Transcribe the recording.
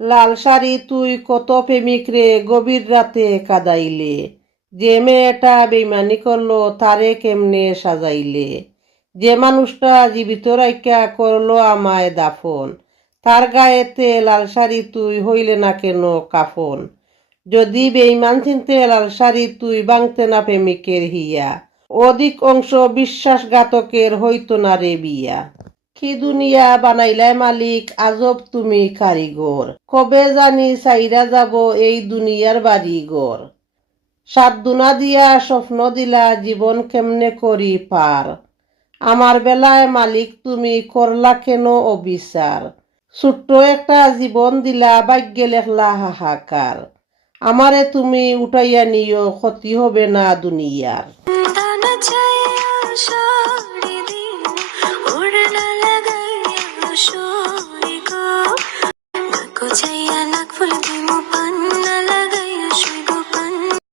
লাল শাড়ি তুই কত প্রেমিক রে গভীর রাতে কাদাইলে, যে মেয়েটা বেইমানি করলো তারে কেমনে সাজাইলে, যে মানুষটা জীবিত রাইকা করলো আমায় দাফন, তার গায়েতে লাল শাড়ি তুই হইলে না কেন কাফন। যদি বেইমান চিনতে লাল শাড়ি তুই ভাঙতে না প্রেমিকের হিয়া, অধিক অংশ বিশ্বাসঘাতকের হইতো না রে বিয়া। কি দুনিয়া বানাইলায় মালিক, আজব তুমি কারিগর, কবে জানি চাইরা যাব এই দুনিয়ার বাড়িঘর। সাত দুনা দিয়া স্বপ্ন দিলা জীবন কেমনে করি পার, আমার বেলায় মালিক তুমি করলা কেন অবিচার। ছোট্ট একটা জীবন দিলা ভাগ্যে লেখলা হাহাকার, আমারে তুমি উঠাইয়া নিও ক্ষতি হবে না দুনিয়ার। Ko chaya lak ful di mo